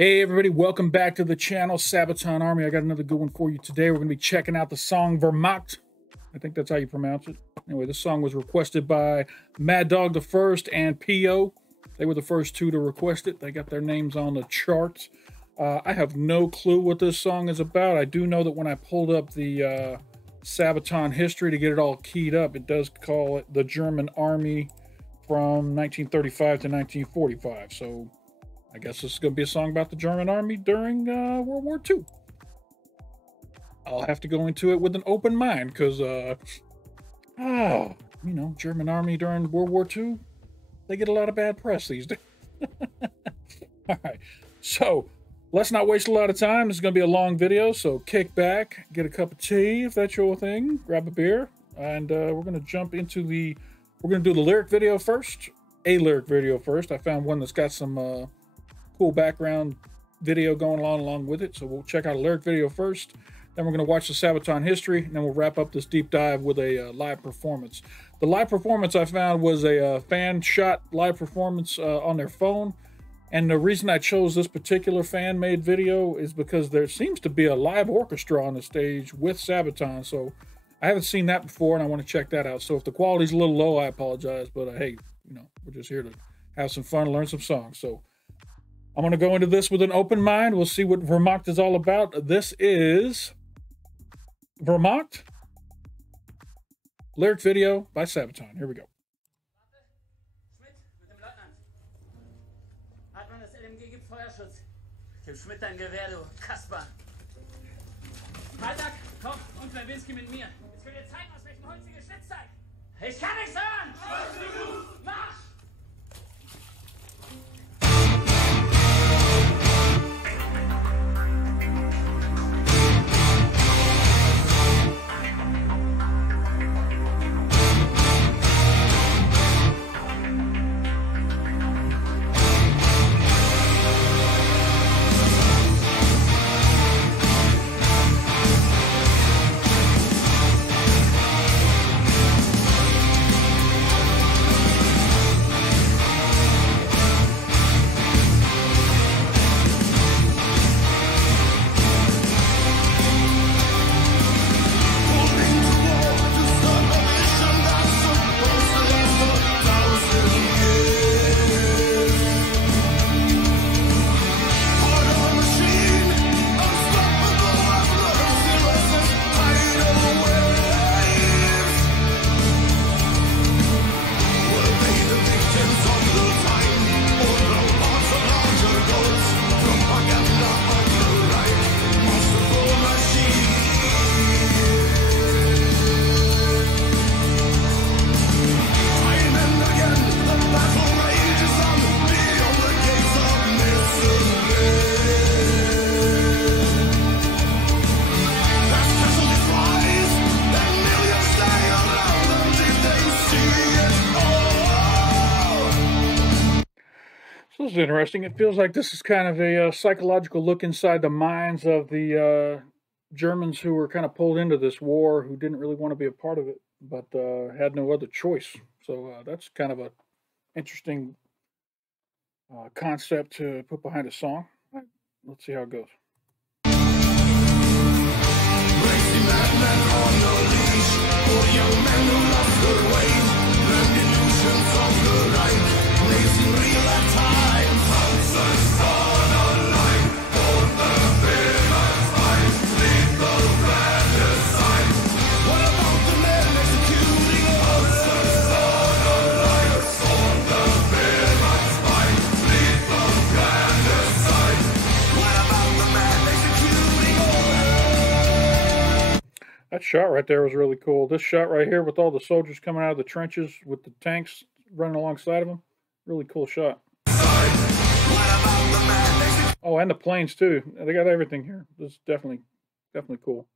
Hey everybody, welcome back to the channel, Sabaton Army. I got another good one for you today. We're going to be checking out the song Wehrmacht. I think that's how you pronounce it. Anyway, this song was requested by Mad Dog the First and P.O. They were the first two to request it. They got their names on the charts. I have no clue what this song is about. I do know that when I pulled up the Sabaton history to get it all keyed up, it does call it the German Army from 1935 to 1945. So I guess this is going to be a song about the German army during World War II. I'll have to go into it with an open mind because, German army during World War II, they get a lot of bad press these days. All right, so let's not waste a lot of time. This is going to be a long video, so kick back, get a cup of tea if that's your thing, grab a beer, and we're going to jump into we're going to do the lyric video first, a lyric video first. I found one that's got some cool background video going along with it, so we'll check out a lyric video first, then we're going to watch the Sabaton history, and then we'll wrap up this deep dive with a live performance. The live performance I found was a fan shot live performance on their phone, and the reason I chose this particular fan made video is because there seems to be a live orchestra on the stage with Sabaton, so I haven't seen that before and I want to check that out. So if the quality's a little low, I apologize, but hey, we're just here to have some fun, learn some songs. So I'm going to go into this with an open mind. We'll see what Wehrmacht is all about. This is Wehrmacht, lyric video by Sabaton. Here we go. Schmidt mit dem Leutnant. Hartmann, das LMG gibt Feuerschutz. Gib Schmidt dein Gewehr, du Kasper. Freitag, Koch und Lewinsky mit mir. Jetzt will ihr zeigen, aus welchem Holz ihr geschnitzt seid. Ich kann nichts hören! Marsch! This is interesting. It feels like this is kind of a psychological look inside the minds of the Germans who were kind of pulled into this war, who didn't really want to be a part of it, but had no other choice. So that's kind of an interesting concept to put behind a song. Let's see how it goes. Racing madmen on the leash, for young men who lost their way, learn illusions of the right, blazing real at times. Panzers torn alive, for the Wehrmacht fight, lead the regicide. What about the men executing orders? Panzers torn alive, for the Wehrmacht fight, lead the regicide. What about the men executing orders? That shot right there was really cool. This shot right here with all the soldiers coming out of the trenches with the tanks running alongside of them. Really cool shot. Oh, and the planes too. They got everything here. This is definitely cool.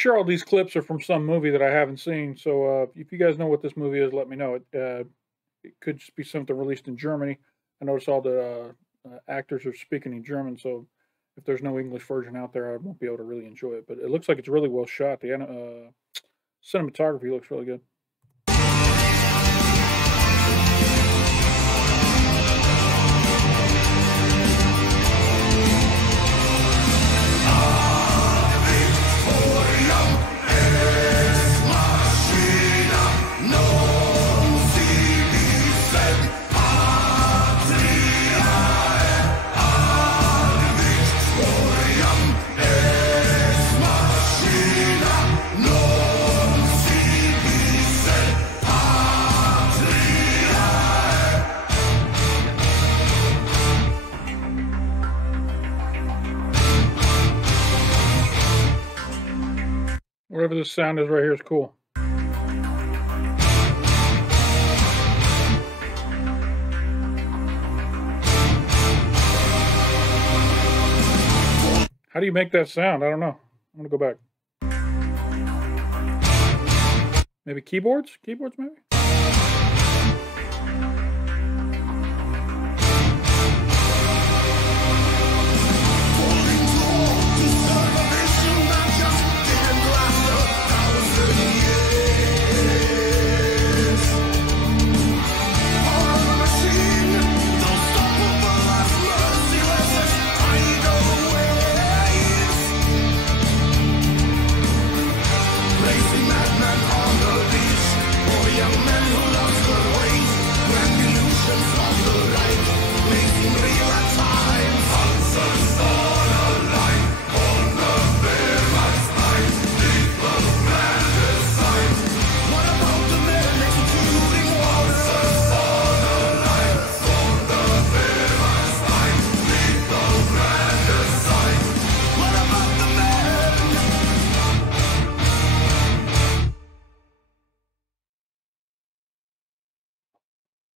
sure all these clips are from some movie that I haven't seen. So if you guys know what this movie is, let me know. It could just be something released in Germany. I noticed all the actors are speaking in German, so if there's no English version out there, I won't be able to really enjoy it. But it looks like it's really well shot. The cinematography looks really good. Whatever this sound is right here is cool. How do you make that sound? I don't know. I'm gonna go back. Maybe keyboards? Keyboards, maybe?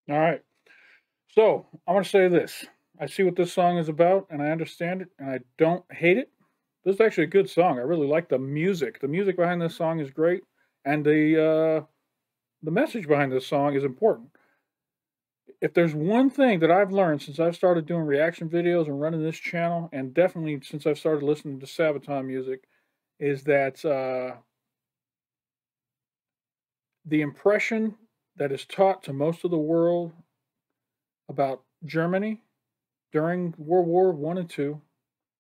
All right. So I want to say this. I see what this song is about, and I understand it, and I don't hate it. This is actually a good song. I really like the music. The music behind this song is great, and the message behind this song is important. If there's one thing that I've learned since I've started doing reaction videos and running this channel, and definitely since I've started listening to Sabaton music, is that the impression that is taught to most of the world about Germany during World War I and II,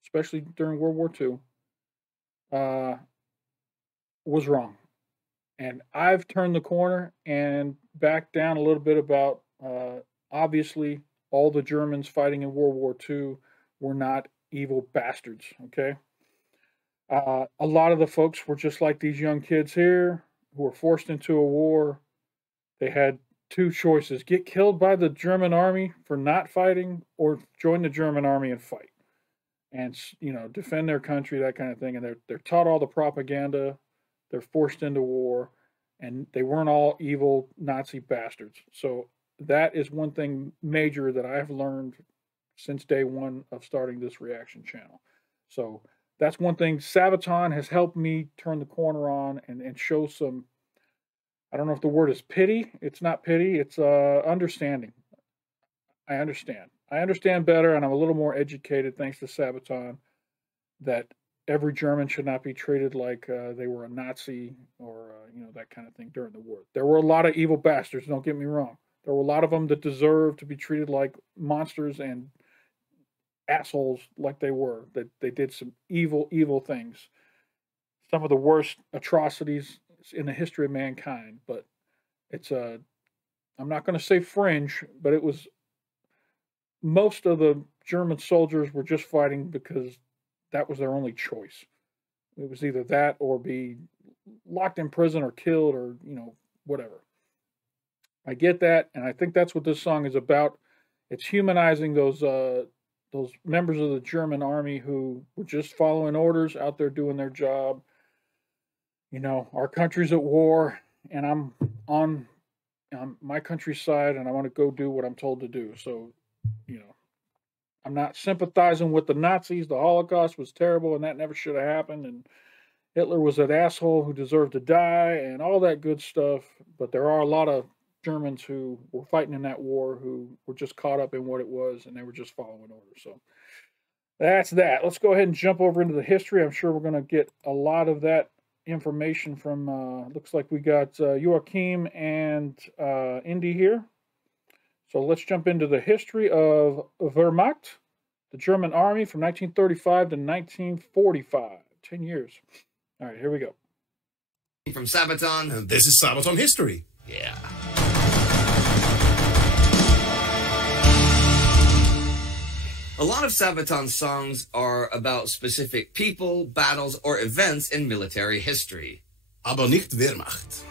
especially during World War II, was wrong. And I've turned the corner and backed down a little bit about, obviously, all the Germans fighting in World War II were not evil bastards, okay? A lot of the folks were just like these young kids here who were forced into a war. They had two choices: get killed by the German army for not fighting, or join the German army and fight, and defend their country, that kind of thing. And they're taught all the propaganda. They're forced into war, and they weren't all evil Nazi bastards. So that is one thing major that I've learned since day one of starting this reaction channel. So that's one thing Sabaton has helped me turn the corner on and show some, I don't know if the word is pity. It's not pity. It's understanding. I understand. I understand better, and I'm a little more educated thanks to Sabaton, that every German should not be treated like they were a Nazi or that kind of thing during the war. There were a lot of evil bastards. Don't get me wrong. There were a lot of them that deserved to be treated like monsters and assholes, like they were. That they did some evil, evil things. Some of the worst atrocities in the history of mankind. But it's I'm not going to say fringe, but it was, most of the German soldiers were just fighting because that was their only choice. It was either that or be locked in prison or killed or, whatever. I get that, and I think that's what this song is about. It's humanizing those members of the German army who were just following orders, out there doing their job. Our country's at war, and I'm on my country's side, and I want to go do what I'm told to do. So, I'm not sympathizing with the Nazis. The Holocaust was terrible, and that never should have happened. Hitler was an asshole who deserved to die and all that good stuff. But there are a lot of Germans who were fighting in that war who were just caught up in what it was and they were just following orders. So that's that. Let's go ahead and jump over into the history. I'm sure we're going to get a lot of that information from, looks like we got Joachim and Indy here. So let's jump into the history of Wehrmacht, the German army from 1935 to 1945. 10 years. All right, here we go. From Sabaton. And this is Sabaton History. Yeah. A lot of Sabaton's songs are about specific people, battles, or events in military history. Aber nicht Wehrmacht.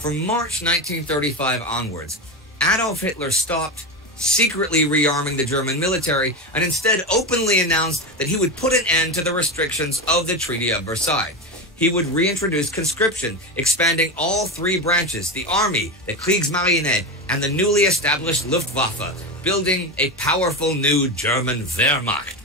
From March 1935 onwards, Adolf Hitler stopped secretly rearming the German military and instead openly announced that he would put an end to the restrictions of the Treaty of Versailles. He would reintroduce conscription, expanding all three branches, the Army, the Kriegsmarine, and the newly established Luftwaffe, building a powerful new German Wehrmacht.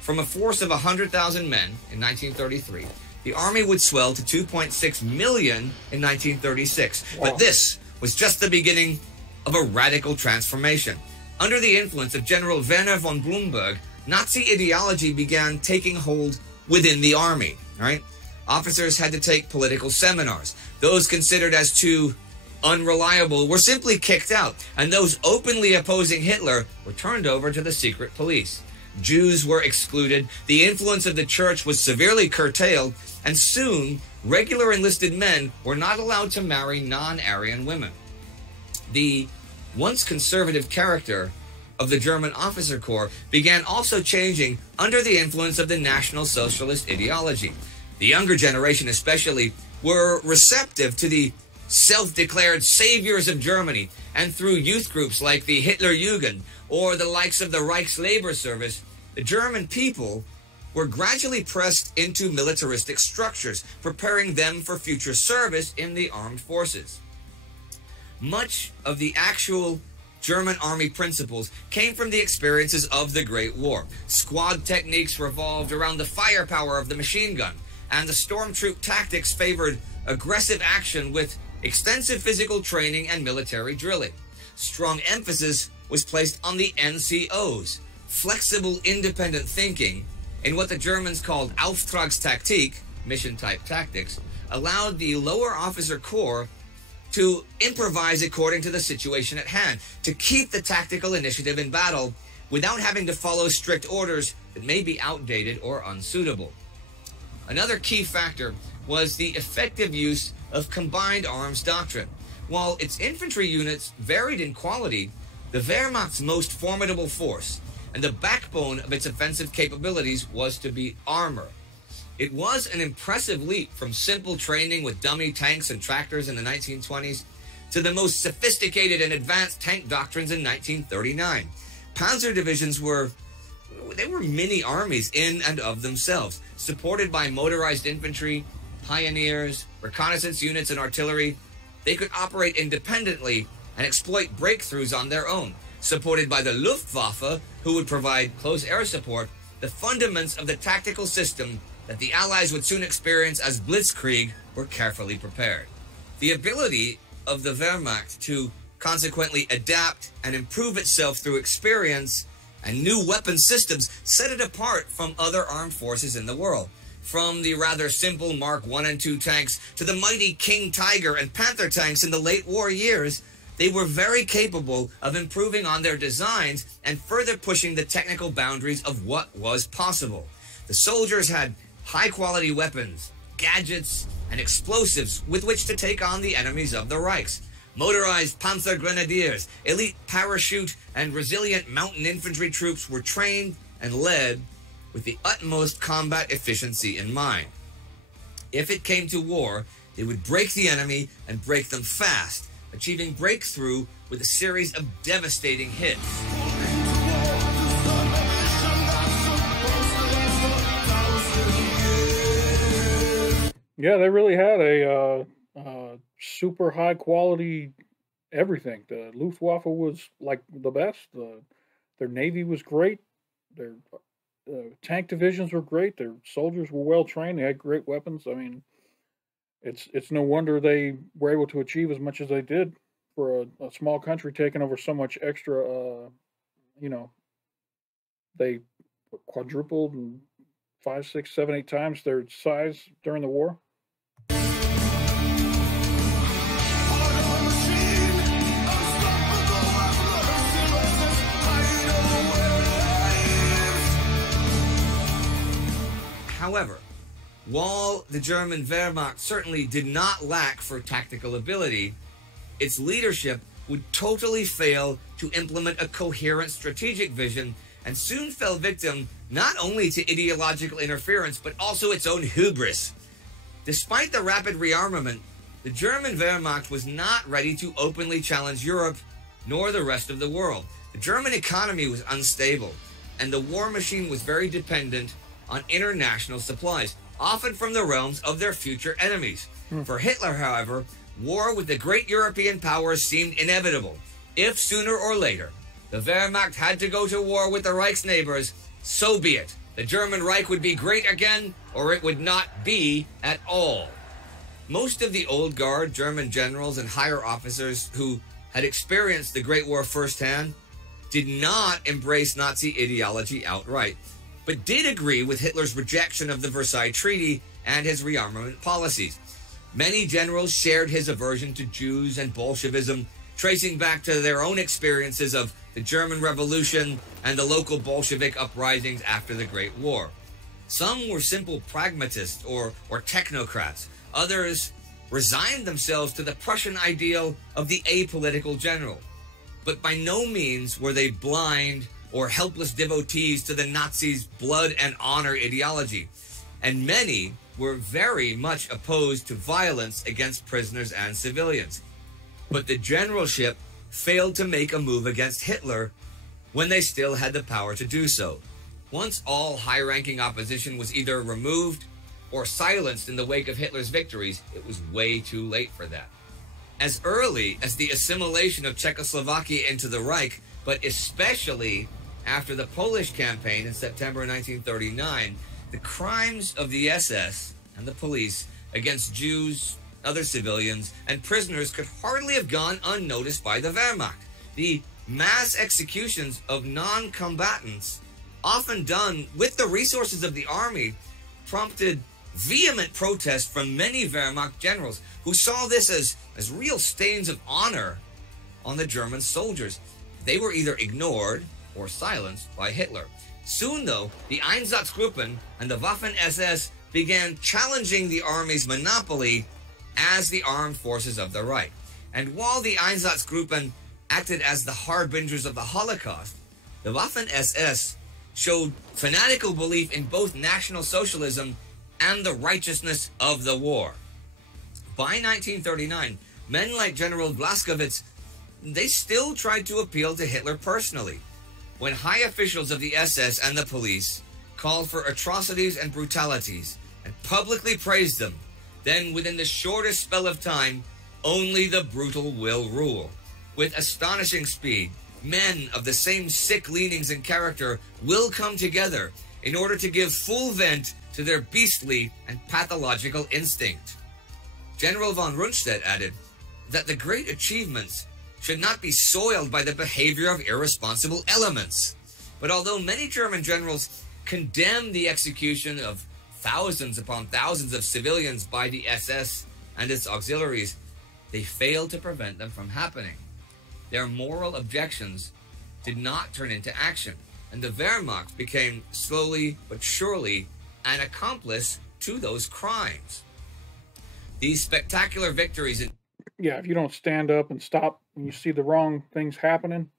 From a force of 100,000 men in 1933, the army would swell to 2.6 million in 1936. Wow. But this was just the beginning of a radical transformation. Under the influence of General Werner von Blumberg, Nazi ideology began taking hold within the army. Right? Officers had to take political seminars. Those considered as too unreliable were simply kicked out, and those openly opposing Hitler were turned over to the secret police. Jews were excluded, the influence of the church was severely curtailed, and soon regular enlisted men were not allowed to marry non-Aryan women. The once conservative character of the German officer corps began also changing under the influence of the National Socialist ideology. The younger generation especially were receptive to the self-declared saviors of Germany, and through youth groups like the Hitlerjugend or the likes of the Reichslabor Service, the German people were gradually pressed into militaristic structures, preparing them for future service in the armed forces. Much of the actual German army principles came from the experiences of the Great War. Squad techniques revolved around the firepower of the machine gun, and the stormtroop tactics favored aggressive action with extensive physical training and military drilling. Strong emphasis was placed on the NCOs, flexible independent thinking, in what the Germans called Auftragstaktik, mission-type tactics, allowed the lower officer corps to improvise according to the situation at hand, to keep the tactical initiative in battle without having to follow strict orders that may be outdated or unsuitable. Another key factor was the effective use of combined arms doctrine. While its infantry units varied in quality, the Wehrmacht's most formidable force and the backbone of its offensive capabilities was to be armor. It was an impressive leap from simple training with dummy tanks and tractors in the 1920s to the most sophisticated and advanced tank doctrines in 1939. Panzer divisions were mini armies in and of themselves, supported by motorized infantry, pioneers, reconnaissance units, and artillery. They could operate independently and exploit breakthroughs on their own. Supported by the Luftwaffe, who would provide close air support, the fundaments of the tactical system that the Allies would soon experience as Blitzkrieg were carefully prepared. The ability of the Wehrmacht to consequently adapt and improve itself through experience and new weapon systems set it apart from other armed forces in the world. From the rather simple Mark I and II tanks to the mighty King Tiger and Panther tanks in the late war years, they were very capable of improving on their designs and further pushing the technical boundaries of what was possible. The soldiers had high-quality weapons, gadgets, and explosives with which to take on the enemies of the Reichs. Motorized Panzer Grenadiers, elite parachute, and resilient mountain infantry troops were trained and led with the utmost combat efficiency in mind. If it came to war, they would break the enemy and break them fast, achieving breakthrough with a series of devastating hits. Yeah, they really had a super high quality everything. The Luftwaffe was like the best. Their navy was great. Their tank divisions were great. Their soldiers were well trained. They had great weapons. I mean, it's no wonder they were able to achieve as much as they did for a small country taking over so much extra. You know, they quadrupled and 5, 6, 7, 8 times their size during the war. However, while the German Wehrmacht certainly did not lack for tactical ability, its leadership would totally fail to implement a coherent strategic vision and soon fell victim not only to ideological interference but also its own hubris. Despite the rapid rearmament, the German Wehrmacht was not ready to openly challenge Europe nor the rest of the world. The German economy was unstable, and the war machine was very dependent on international supplies, often from the realms of their future enemies. For Hitler, however, war with the great European powers seemed inevitable. If sooner or later the Wehrmacht had to go to war with the Reich's neighbors, so be it. The German Reich would be great again, or it would not be at all. Most of the old guard German generals and higher officers who had experienced the Great War firsthand did not embrace Nazi ideology outright, but did agree with Hitler's rejection of the Versailles Treaty and his rearmament policies. Many generals shared his aversion to Jews and Bolshevism, tracing back to their own experiences of the German Revolution and the local Bolshevik uprisings after the Great War. Some were simple pragmatists or technocrats. Others resigned themselves to the Prussian ideal of the apolitical general. But by no means were they blind or helpless devotees to the Nazis' blood and honor ideology, and many were very much opposed to violence against prisoners and civilians. But the generalship failed to make a move against Hitler when they still had the power to do so. Once all high-ranking opposition was either removed or silenced in the wake of Hitler's victories, it was way too late for that. As early as the assimilation of Czechoslovakia into the Reich, but especially after the Polish campaign in September 1939, the crimes of the SS and the police against Jews, other civilians, and prisoners could hardly have gone unnoticed by the Wehrmacht. The mass executions of non-combatants, often done with the resources of the army, prompted vehement protest from many Wehrmacht generals who saw this as real stains of honor on the German soldiers. They were either ignored or silenced by Hitler. Soon, though, the Einsatzgruppen and the Waffen-SS began challenging the army's monopoly as the armed forces of the Reich. And while the Einsatzgruppen acted as the harbingers of the Holocaust, the Waffen-SS showed fanatical belief in both National Socialism and the righteousness of the war. By 1939, men like General Blaskowitz, they still tried to appeal to Hitler personally. When high officials of the SS and the police called for atrocities and brutalities and publicly praised them, then within the shortest spell of time, only the brutal will rule. With astonishing speed, men of the same sick leanings and character will come together in order to give full vent to their beastly and pathological instinct. General von Rundstedt added that the great achievements should not be soiled by the behavior of irresponsible elements. But although many German generals condemned the execution of thousands upon thousands of civilians by the SS and its auxiliaries, they failed to prevent them from happening. Their moral objections did not turn into action, and the Wehrmacht became slowly but surely an accomplice to those crimes. These spectacular victories in Yeah, if you don't stand up and stop when you see the wrong things happening,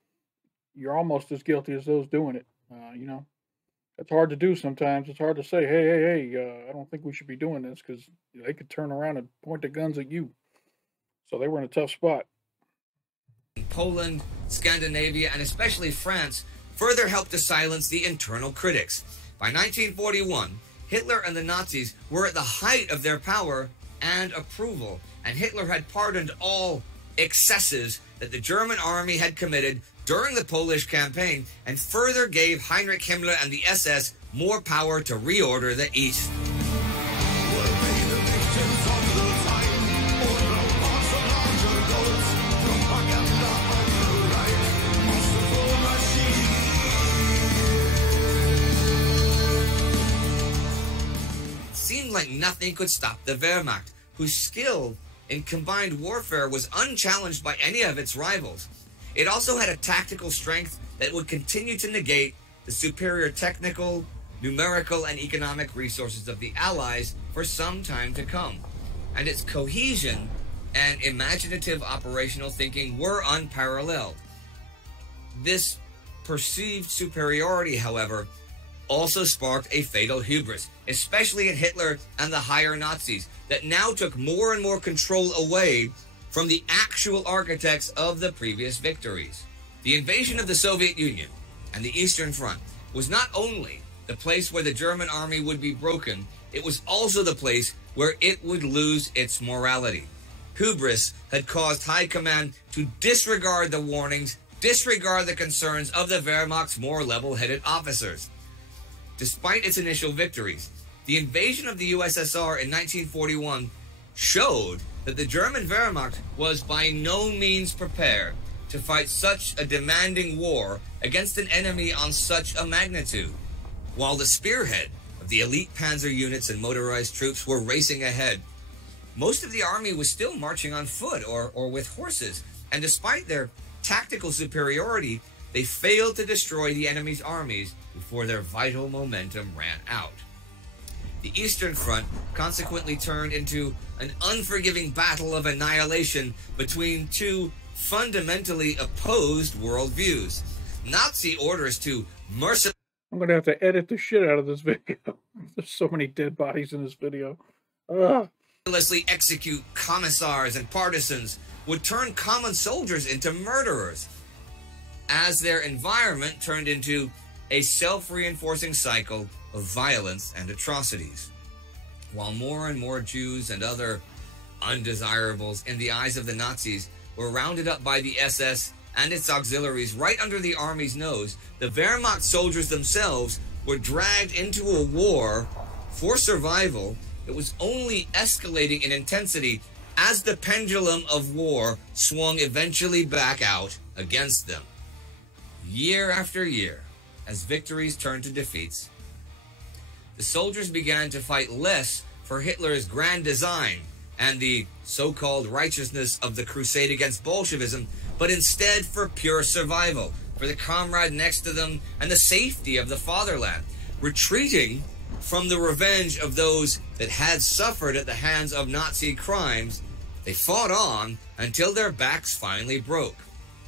you're almost as guilty as those doing it. You know, it's hard to do sometimes. It's hard to say, hey, I don't think we should be doing this, because they could turn around and point the guns at you. So they were in a tough spot. Poland, Scandinavia, and especially France further helped to silence the internal critics. By 1941, Hitler and the Nazis were at the height of their power and approval, and Hitler had pardoned all excesses that the German army had committed during the Polish campaign, and further gave Heinrich Himmler and the SS more power to reorder the East. It seemed like nothing could stop the Wehrmacht, whose skill in combined warfare was unchallenged by any of its rivals. It also had a tactical strength that would continue to negate the superior technical, numerical, and economic resources of the Allies for some time to come. And its cohesion and imaginative operational thinking were unparalleled. This perceived superiority, however, also sparked a fatal hubris, especially in Hitler and the higher Nazis, that now took more and more control away from the actual architects of the previous victories. The invasion of the Soviet Union and the Eastern Front was not only the place where the German army would be broken, it was also the place where it would lose its morality. Hubris had caused High Command to disregard the warnings, disregard the concerns of the Wehrmacht's more level-headed officers. Despite its initial victories, the invasion of the USSR in 1941 showed that the German Wehrmacht was by no means prepared to fight such a demanding war against an enemy on such a magnitude. While the spearhead of the elite panzer units and motorized troops were racing ahead, most of the army was still marching on foot or with horses, and despite their tactical superiority, they failed to destroy the enemy's armies before their vital momentum ran out. The Eastern Front consequently turned into an unforgiving battle of annihilation between two fundamentally opposed worldviews. Nazi orders to mercilessly... I'm going to have to edit the shit out of this video. There's so many dead bodies in this video. Ugh. execute commissars and partisans would turn common soldiers into murderers, as their environment turned into a self-reinforcing cycle of violence and atrocities. While more and more Jews and other undesirables in the eyes of the Nazis were rounded up by the SS and its auxiliaries right under the army's nose, the Wehrmacht soldiers themselves were dragged into a war for survival that was only escalating in intensity as the pendulum of war swung eventually back out against them. Year after year, as victories turned to defeats, the soldiers began to fight less for Hitler's grand design and the so-called righteousness of the crusade against Bolshevism, but instead for pure survival, for the comrade next to them and the safety of the fatherland, retreating from the revenge of those that had suffered at the hands of Nazi crimes. They fought on until their backs finally broke.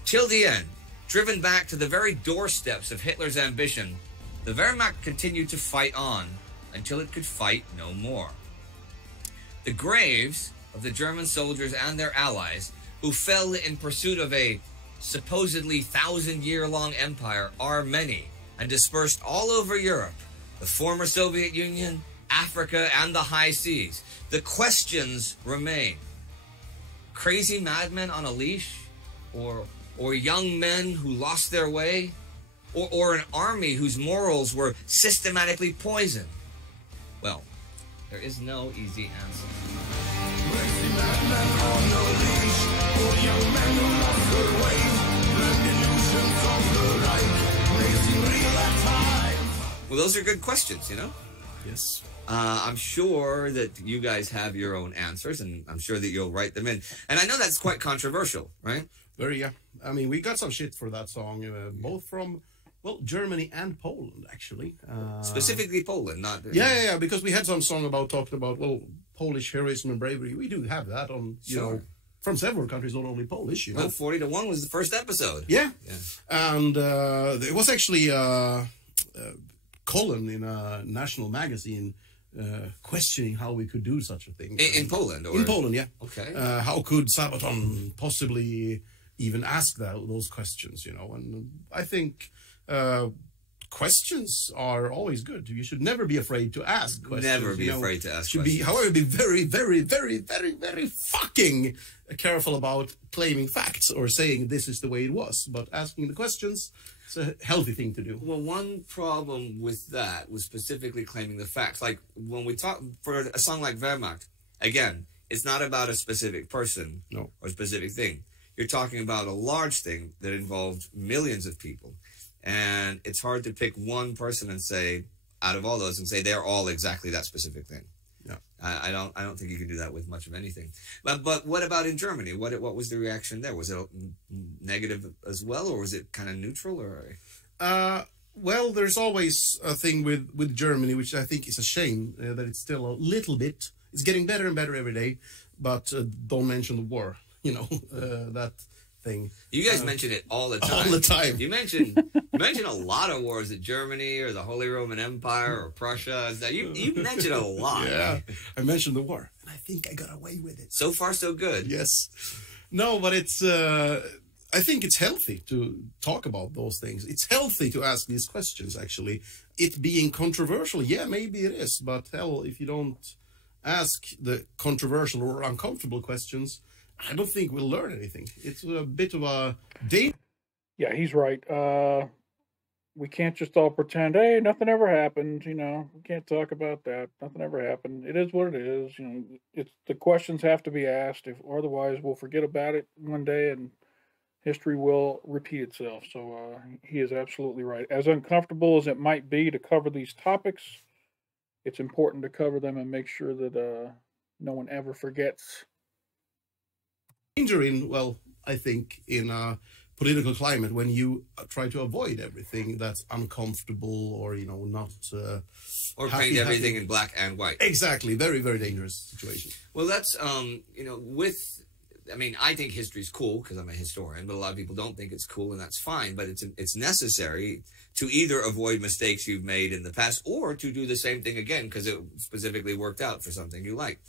Till the end, driven back to the very doorsteps of Hitler's ambition, the Wehrmacht continued to fight on until it could fight no more. The graves of the German soldiers and their allies who fell in pursuit of a supposedly 1,000-year-long empire are many and dispersed all over Europe, the former Soviet Union, Africa, and the high seas. The questions remain. Crazy madmen on a leash? Or young men who lost their way? Or an army whose morals were systematically poisoned? Well, there is no easy answer. Crazy madmen on a leash, or young men who lost their way, learned illusions of the right, raising real at times. Well, those are good questions, you know? Yes. I'm sure that you guys have your own answers, and I'm sure that you'll write them in. And I know that's quite controversial, right? Very, yeah. I mean, we got some shit for that song, both from, well, Germany and Poland, actually. Specifically Poland, not... Yeah, because we had some song about talking about, well, Polish heroism and bravery. We do have that on, you know, from several countries, not only Polish, you know. Well, 40 to 1 was the first episode. Yeah. And it was actually a column in a national magazine questioning how we could do such a thing. In Poland? Or? In Poland, yeah. Okay. How could Sabaton possibly even ask those questions, you know? And I think questions are always good. You should never be afraid to ask questions. Never be afraid to ask should questions. Be, however, be very, very, very, very, very fucking careful about claiming facts or saying this is the way it was. But asking the questions, it's a healthy thing to do. Well, one problem with that was specifically claiming the facts. Like when we talk for a song like Wehrmacht, again, it's not about a specific person or a specific thing. You're talking about a large thing that involved millions of people. And it's hard to pick one person and say, out of all those, and say they're all exactly that specific thing. Yeah, I don't think you can do that with much of anything. But what about in Germany? What was the reaction there? Was it negative as well, or was it kind of neutral? Or well, there's always a thing with Germany, which I think is a shame that it's still a little bit. It's getting better and better every day, but don't mention the war. You know that thing. You guys mention it all the time. All the time. You mention a lot of wars at Germany or the Holy Roman Empire or Prussia. You mention a lot. Yeah, I mentioned the war, and I think I got away with it. So far, so good. Yes. No, but it's. I think it's healthy to talk about those things. It's healthy to ask these questions. Actually, it being controversial, yeah, maybe it is. But hell, if you don't ask the controversial or uncomfortable questions, I don't think we'll learn anything. It's a bit of a danger. Yeah, he's right. We can't just all pretend, hey, nothing ever happened. You know, we can't talk about that. Nothing ever happened. It is what it is. You know, it's the questions have to be asked. If otherwise, we'll forget about it one day, and history will repeat itself. So he is absolutely right. As uncomfortable as it might be to cover these topics, it's important to cover them and make sure that no one ever forgets. Danger in, well, I think, in a political climate when you try to avoid everything that's uncomfortable or, you know, not... or paint everything in black and white. Exactly. Very, very dangerous situation. Well, that's, you know, I mean, I think history's cool because I'm a historian, but a lot of people don't think it's cool, and that's fine. But it's necessary to either avoid mistakes you've made in the past or to do the same thing again because it specifically worked out for something you like.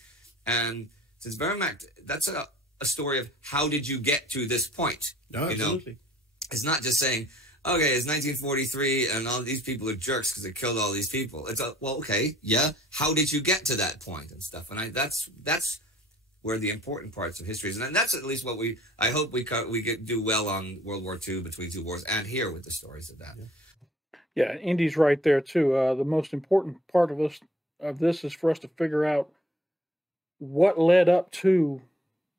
And since Wehrmacht, that's a story of how did you get to this point? No, absolutely. Know? It's not just saying, okay, it's 1943 and all these people are jerks because they killed all these people. It's well, okay, yeah. How did you get to that point and stuff? And that's where the important parts of history is, and that's at least what I hope we do well on World War II, between two wars, and here with the stories of that. Yeah, Indy's right there too. The most important part of this is for us to figure out what led up to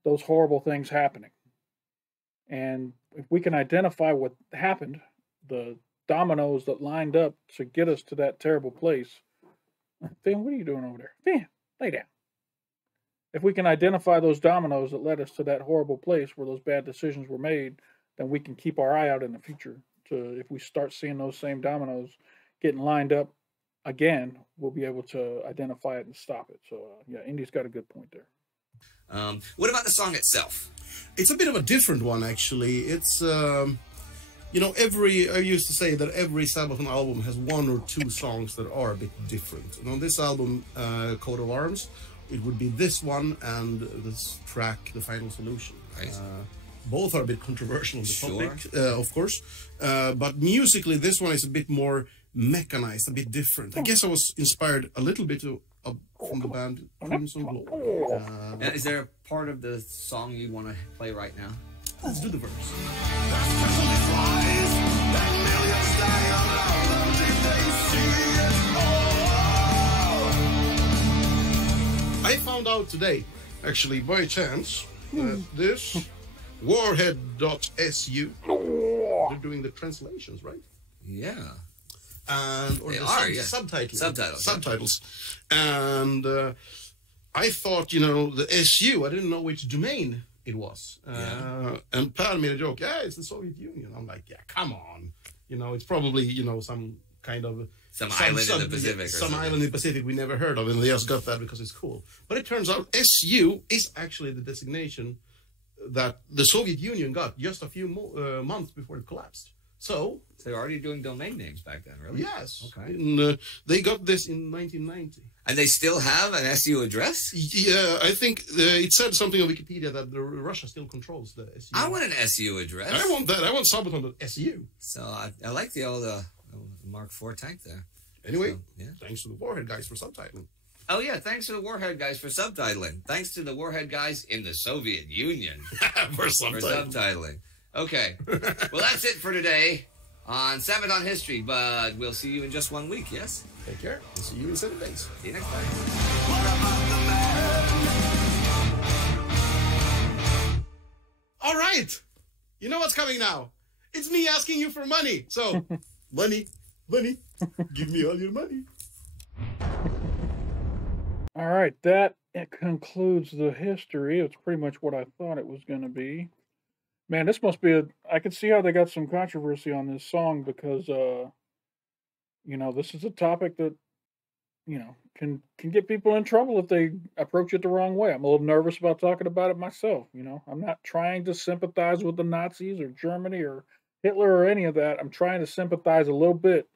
those horrible things happening. And if we can identify what happened, the dominoes that lined up to get us to that terrible place. Finn, what are you doing over there? Finn, lay down. If we can identify those dominoes that led us to that horrible place where those bad decisions were made, then we can keep our eye out in the future. If we start seeing those same dominoes getting lined up again, we'll be able to identify it and stop it. So, yeah, Indy's got a good point there. What about the song itself? It's a bit of a different one, actually. It's, you know, I used to say that every Sabaton album has one or two songs that are a bit different. And on this album, Coat of Arms, it would be this one and this track, The Final Solution. Right. Both are a bit controversial on the topic, of course. But musically, this one is a bit more mechanized, a bit different. I guess I was inspired a little bit from the band Crimson Glory. Is there a part of the song you want to play right now? Let's do the verse. I found out today, actually by chance, that this Warhead.su, they're doing the translations, right? Yeah. Or they the are, yeah. subtitles. And I thought, you know, the SU, I didn't know which domain it was. And Per made a joke, yeah, it's the Soviet Union. I'm like, yeah, come on. You know, it's probably, you know, some kind of... Some island in the Pacific. Some island in the Pacific we never heard of, and they just got that because it's cool. But it turns out SU is actually the designation that the Soviet Union got just a few months before it collapsed. So they're already doing domain names back then, really? Yes. Okay. And, they got this in 1990. And they still have an SU address? Yeah, I think it said something on Wikipedia that Russia still controls the SU. I want an SU address. I want that. I want Sabaton.su. So I like the old Mark IV tank there. Anyway, So, yeah. thanks to the Warhead guys for subtitling. Oh, yeah, thanks to the Warhead guys for subtitling. Thanks to the Warhead guys in the Soviet Union For subtitling. Okay. Well, that's it for today on Sabaton History, but we'll see you in just 1 week, yes? Take care. We'll see you in 7 days. See you next time. All right. You know what's coming now? It's me asking you for money. So, money, give me all your money. All right, that concludes the history. It's pretty much what I thought it was going to be. Man, this must be I can see how they got some controversy on this song because, this is a topic that, can get people in trouble if they approach it the wrong way. I'm a little nervous about talking about it myself. I'm not trying to sympathize with the Nazis or Germany or Hitler or any of that. I'm trying to sympathize a little bit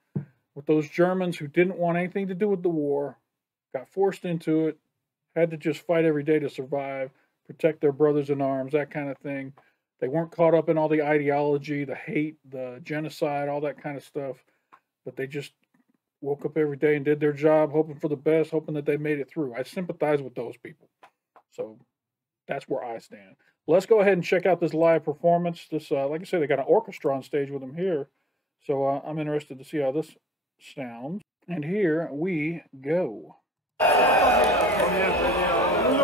with those Germans who didn't want anything to do with the war, got forced into it, had to just fight every day to survive, protect their brothers in arms, that kind of thing. They weren't caught up in all the ideology, the hate, the genocide, all that kind of stuff. But they just woke up every day and did their job, hoping for the best, hoping that they made it through. I sympathize with those people. So that's where I stand. Let's go ahead and check out this live performance. This, like I said, they got an orchestra on stage with them here. So I'm interested to see how this sounds. And here we go.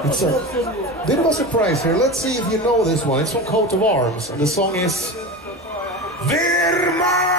It's a bit of a surprise here. Let's see if you know this one. It's from Coat of Arms, and the song is Wehrmacht!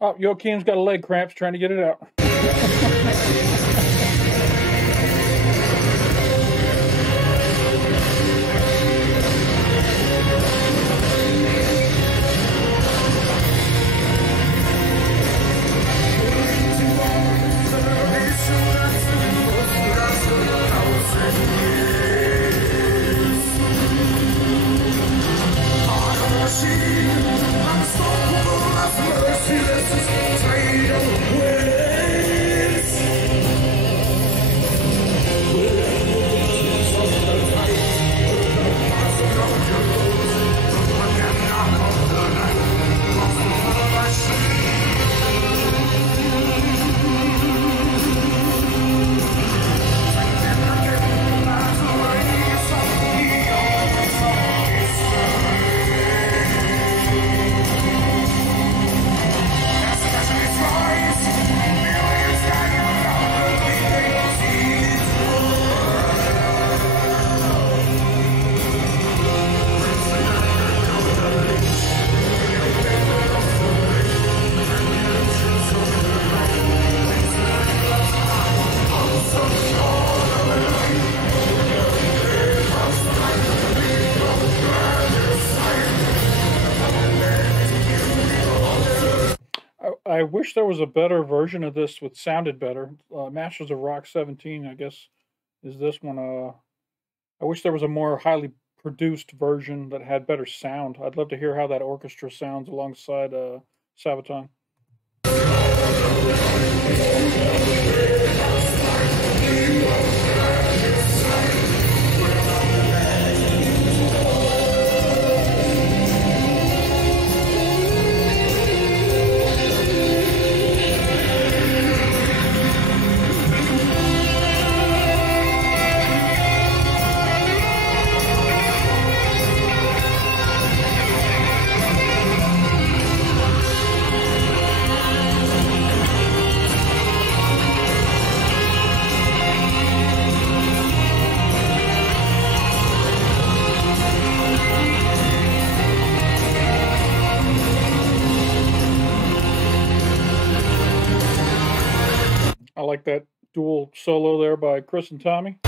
Oh, Joachim's got a leg cramps trying to get it out. I wish there was a better version of this that sounded better. Masters of Rock 17, I guess, is this one. I wish there was a more highly produced version that had better sound. I'd love to hear how that orchestra sounds alongside Sabaton. I like that dual solo there by Chris and Tommy.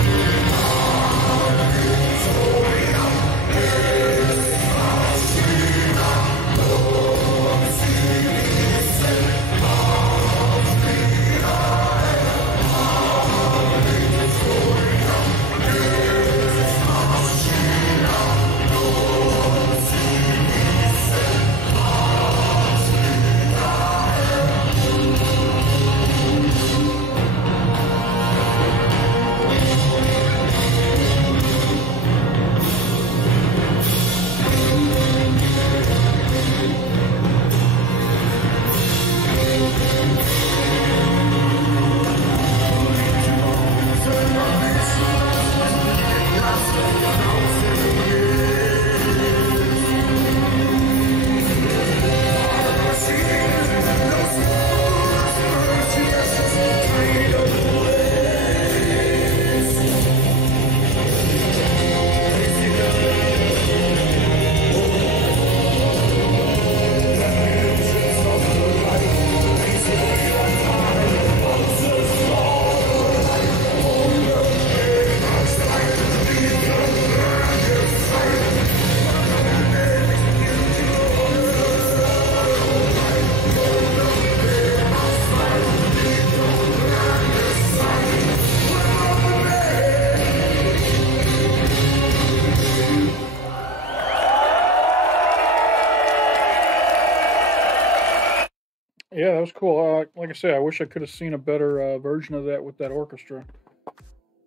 Yeah, that was cool. Like I said, I wish I could have seen a better version of that with that orchestra.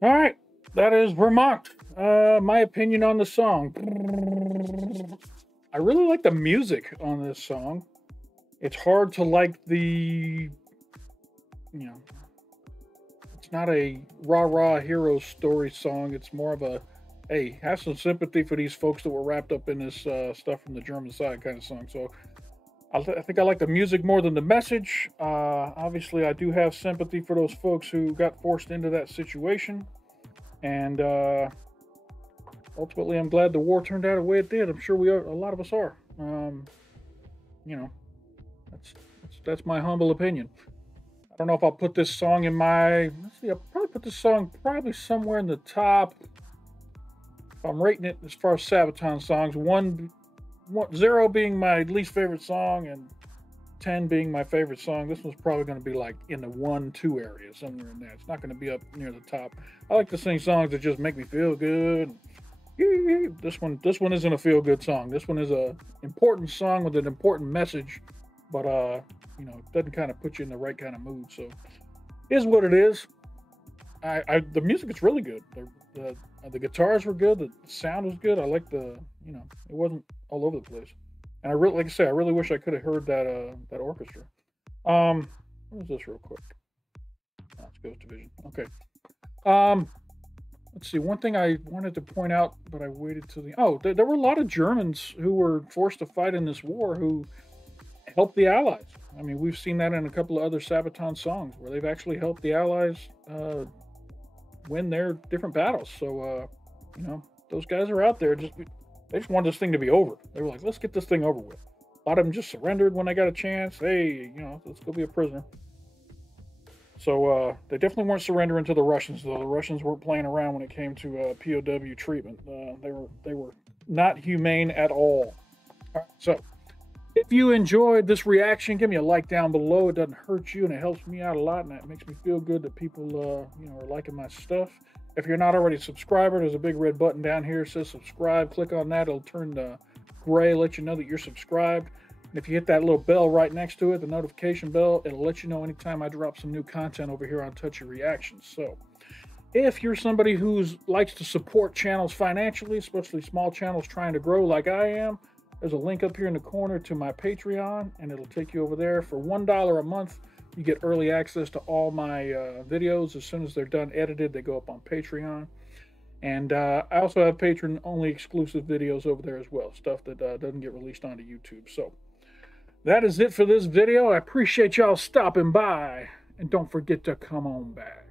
All right, that is Vermont. My opinion on the song. I really like the music on this song. It's hard to like the, it's not a rah-rah hero story song. It's more of a, hey, have some sympathy for these folks that were wrapped up in this stuff from the German side kind of song. So I think I like the music more than the message. Obviously, I do have sympathy for those folks who got forced into that situation. And ultimately, I'm glad the war turned out the way it did. I'm sure a lot of us are. That's my humble opinion. I don't know if I'll put this song in my... Let's see, I'll probably put this song somewhere in the top. If I'm rating it as far as Sabaton songs, 0 being my least favorite song and 10 being my favorite song. This one's probably going to be like in the 1-2 area, somewhere in there. It's not going to be up near the top. I like to sing songs that just make me feel good. This one isn't a feel good song. This one is a important song with an important message, but it doesn't kind of put you in the right kind of mood. So, it is what it is. The music is really good. The guitars were good. The sound was good. I like it wasn't all over the place. And I really wish I could have heard that orchestra. What is this real quick? Oh, it's Ghost Division. Okay. Let's see. One thing I wanted to point out, but I waited till there were a lot of Germans who were forced to fight in this war who helped the Allies. I mean, we've seen that in a couple of other Sabaton songs where they've actually helped the Allies win their different battles. So, those guys are out there. They just wanted this thing to be over. They were like, let's get this thing over with. A lot of them just surrendered when they got a chance. Hey, let's go be a prisoner. So they definitely weren't surrendering to the Russians, though. The Russians weren't playing around when it came to POW treatment. They were not humane at all. All right, so if you enjoyed this reaction, give me a like down below. It doesn't hurt you, and it helps me out a lot, and it makes me feel good that people are liking my stuff. If you're not already a subscriber, there's a big red button down here that says subscribe. Click on that. It'll turn gray, let you know that you're subscribed. And if you hit that little bell right next to it, the notification bell, it'll let you know anytime I drop some new content over here on Touchy Reactions. So if you're somebody who likes to support channels financially, especially small channels trying to grow like I am, there's a link up here in the corner to my Patreon, and it'll take you over there. For $1 a month, you get early access to all my videos. As soon as they're done edited, they go up on Patreon. And I also have patron-only exclusive videos over there as well, stuff that doesn't get released onto YouTube. So that is it for this video. I appreciate y'all stopping by, and don't forget to come on back.